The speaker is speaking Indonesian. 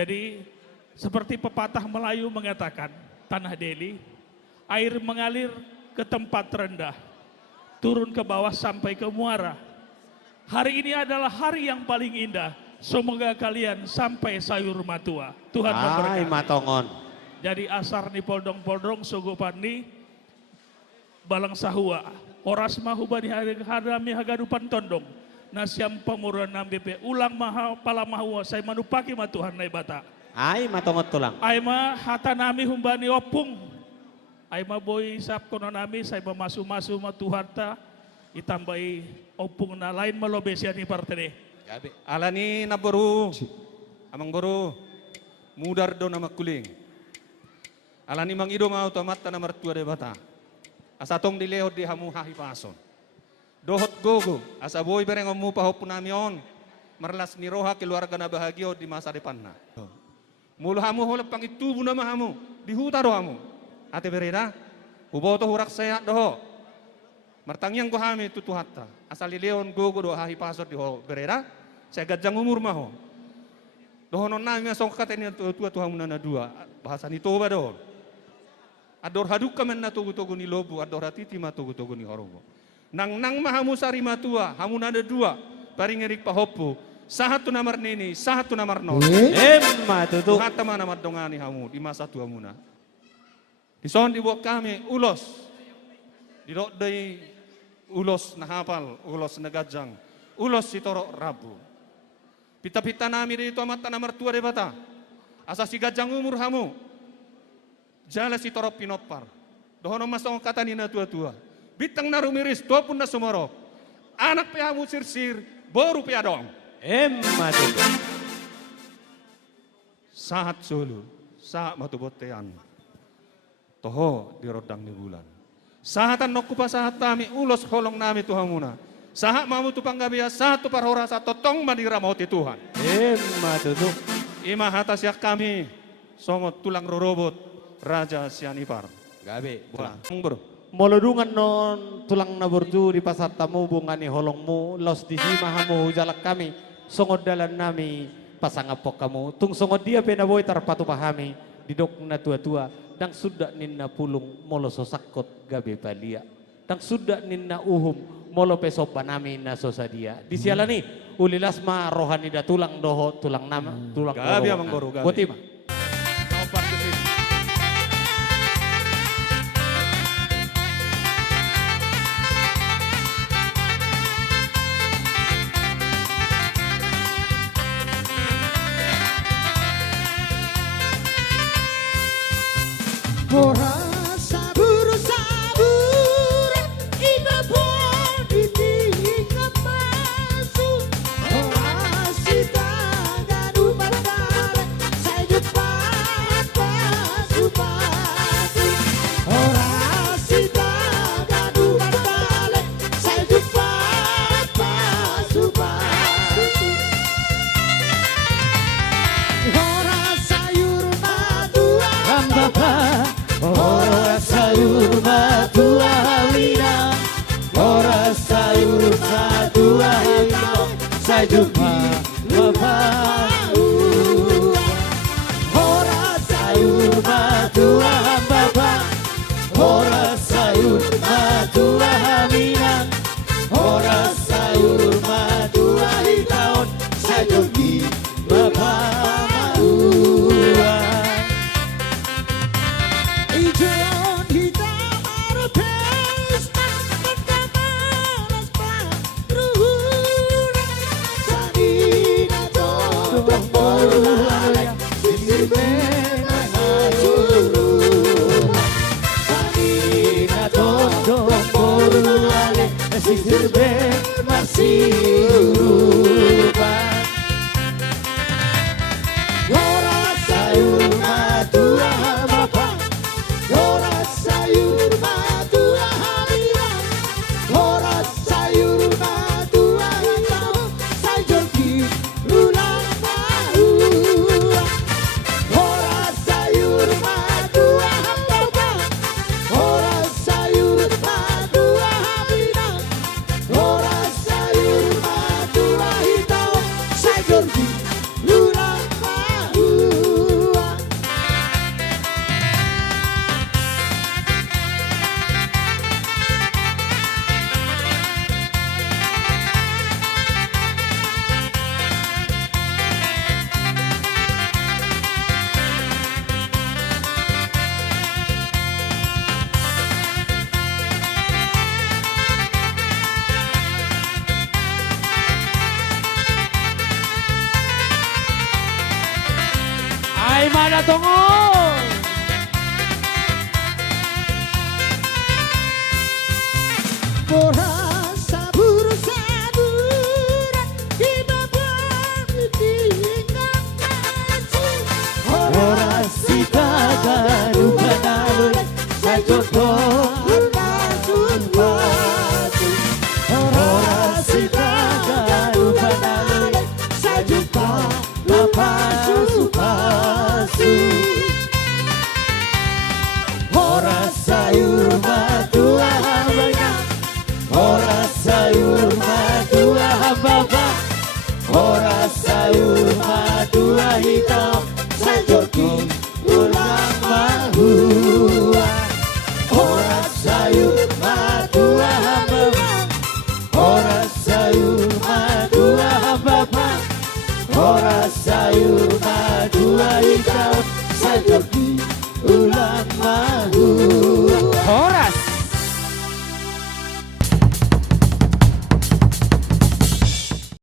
Jadi seperti pepatah Melayu mengatakan, Tanah Deli, air mengalir ke tempat rendah, turun ke bawah sampai ke muara. Hari ini adalah hari yang paling indah. Semoga kalian sampai sayur matua. Tuhan memberkati. Matongon. Jadi asar ni poldong-poldong sugupan ni balang sahua. Oras mahubani hadami hagadupan tondong. Nasyam pamuran nambepe ulang maha pala mahua saya manupaki matuhan na ibata. Ay, matongot tulang. Ay ma hata nami humbani opung. Ay ma boy sap kono nami saya memasu-masu matuhan ta itambai opung na lain malobesian ni partene. Gabi. Ala ni naboru. Amang boru. Mudar do nama kuling. Ala ni mang ido mau tamata na mertua de bata. Asatong dilehod di hamu hahi pason. Dohot gogo, asa boy bereng omu pahop punamion, merlas ni roha keluarga na bahagia di masa depan na. Mulu hamu holap pang itubu nama hamu, di huta do hamu. Ate bereda, uboto hurak saya doho. Mertangyang ko hami tutu hatta, asal leon gogo do hahi pasor di ho bereda, saya gajang umur maho. Doho non nami asong kata ini tua hamu nana dua, bahasa ni toba do. Ador haduka men na tugu ni lobu, ador hatiti ma tugu ni horobo. Nang mahamu sari matua, hamu nada dua, paring erik pahopu, satu namar nini, satu namar non. Matutu. Hata mana madongani hamu di masa tua muna. Di son dibuat kami ulos, di dari ulos na hafal, ulos na gajang, ulos si torok rabu. Pita-pita nami di itu amat namar tua de bata, asa si gajang umur hamu, jala si torok pinopar, dohono masong kata nina tua-tua. Bitang narumiris, tua pun na sumoro. Anak piamu sirsir, boru piadong. Matutu. Sahat sulu, saat matubotean. Toho di rodang ni bulan. Sahatan nokupa sahat kami, ulos holong nami Tuhan muna. Sahat mamu tu panggabia, satu parhora satu tong madira mauti Tuhan. Matutu. Ima hata siak kami, songot tulang rorobot, Raja Sianipar. Gabi. Bola, bro. Molodungan non tulang naburju di pasar tamu bungani holongmu los di sima hamu jalak kami songod dalan nami pasangapok kamu tung songod dia pena boy tarpatu pahami didok na tua-tua dang sudah ninna pulung molo sosakot gabe palia dang sudah ninna uhum molo pesopa nami na sosadia di sialani ulilas ma rohani da tulang doho tulang nama tulang gabe amang boru gabe botima Ora sabur ina pon ditingkat masuk ora sita gadu bandar saya depan pasupati ora sita gadu bandar saya depan pasupati ora sayur madua bapak ora sayur batu alina, ora sayur batu alina, saya jumpa bapak. Ora sayur batu bapak, ora sayur batu alina, ora sayur batu alina, saya jumpa bapak. Ijon hitam arpes Kamaras patruhur Sadina mana tongo?